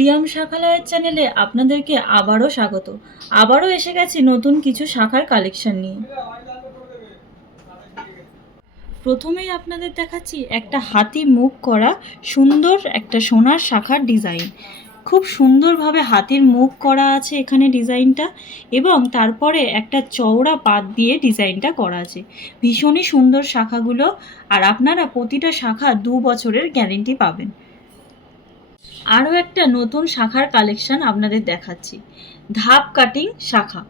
প্রিয়াম শাখালয়ের চ্যানেলে আপনাদেরকে আবারও স্বাগত। আবারও এসে গেছি নতুন কিছু শাখার কালেকশন নিয়ে। প্রথমেই আপনাদের দেখাচ্ছি একটা হাতি মুখ করা সুন্দর একটা সোনার শাখার ডিজাইন। খুব সুন্দরভাবে হাতির মুখ করা আছে এখানে ডিজাইনটা, এবং তারপরে একটা চওড়া পাত দিয়ে ডিজাইনটা করা আছে। ভীষণই সুন্দর শাখাগুলো, আর আপনারা প্রতিটা শাখা 2 বছরের গ্যারেন্টি পাবেন। আরও একটা নতুন শাখার কালেকশন আপনাদের দেখাচ্ছি, ধাপ কাটিং শাখা।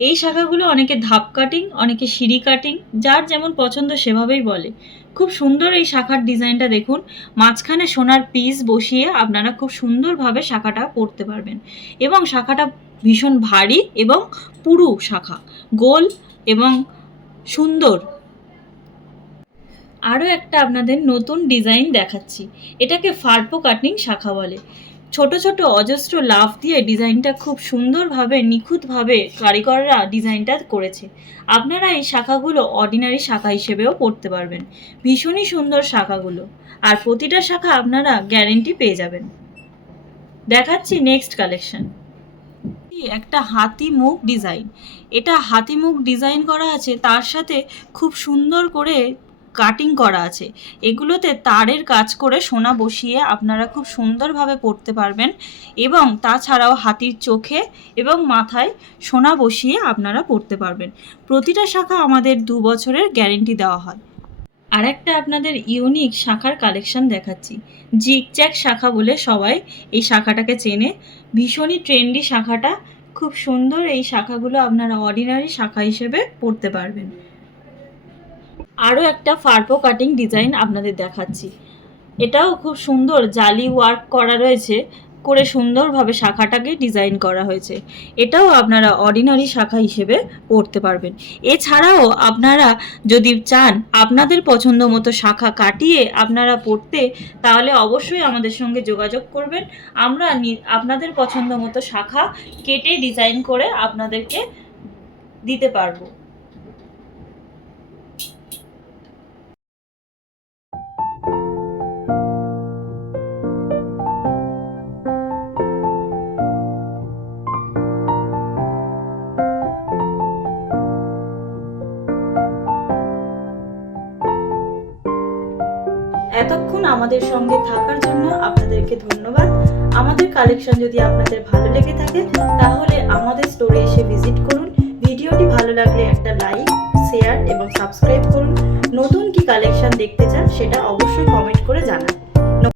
এই শাখাগুলো অনেকে ধাপ কাটিং, অনেকে সিঁড়ি কাটিং, যার যেমন পছন্দ সেভাবেই বলে। খুব সুন্দর এই শাখার ডিজাইনটা দেখুন, মাঝখানে সোনার পিস বসিয়ে আপনারা খুব সুন্দরভাবে শাখাটা পরতে পারবেন, এবং শাখাটা ভীষণ ভারী এবং পুরু শাখা, গোল এবং সুন্দর। আরও একটা আপনাদের নতুন ডিজাইন দেখাচ্ছি, এটাকে ফার্পো কাটিং শাখা বলে। ছোট ছোট অজস্র লাফ দিয়ে ডিজাইনটা খুব সুন্দরভাবে নিখুঁতভাবে কারিগররা ডিজাইনটা করেছে। আপনারা এই শাখাগুলো অর্ডিনারি শাখা হিসেবেও পড়তে পারবেন। ভীষণই সুন্দর শাখাগুলো, আর প্রতিটা শাখা আপনারা গ্যারেন্টি পেয়ে যাবেন। দেখাচ্ছি নেক্সট কালেকশন, একটা হাতি মুখ ডিজাইন। এটা হাতি মুখ ডিজাইন করা আছে, তার সাথে খুব সুন্দর করে কাটিং করা আছে। এগুলোতে তারের কাজ করে সোনা বসিয়ে আপনারা খুব সুন্দরভাবে পরতে পারবেন, এবং তাছাড়াও হাতির চোখে এবং মাথায় সোনা বসিয়ে আপনারা পরতে পারবেন। প্রতিটা শাখা আমাদের 2 বছরের গ্যারেন্টি দেওয়া হয়। আর একটা আপনাদের ইউনিক শাখার কালেকশন দেখাচ্ছি, জিগজ্যাগ শাখা বলে সবাই এই শাখাটাকে চেনে। ভীষণই ট্রেন্ডি শাখাটা, খুব সুন্দর। এই শাখাগুলো আপনারা অর্ডিনারি শাখা হিসেবে পড়তে পারবেন। আরও একটা ফার্পো কাটিং ডিজাইন আপনাদের দেখাচ্ছি, এটাও খুব সুন্দর, জালি ওয়ার্ক করা রয়েছে, করে সুন্দরভাবে শাখাটাকে ডিজাইন করা হয়েছে। এটাও আপনারা অর্ডিনারি শাখা হিসেবে পড়তে পারবেন। এছাড়াও আপনারা যদি চান আপনাদের পছন্দ মতো শাখা কাটিয়ে আপনারা পড়তে, তাহলে অবশ্যই আমাদের সঙ্গে যোগাযোগ করবেন। আমরা আপনাদের পছন্দ মতো শাখা কেটে ডিজাইন করে আপনাদেরকে দিতে পারবো। এতক্ষণ আমাদের সঙ্গে থাকার জন্য আপনাদেরকে ধন্যবাদ। আমাদের কালেকশন যদি আপনাদের ভালো লেগে থাকে, তাহলে আমাদের স্টোরে এসে ভিজিট করুন। ভিডিওটি ভালো লাগলে একটা লাইক, শেয়ার এবং সাবস্ক্রাইব করুন। নতুন কি কালেকশন দেখতে চান সেটা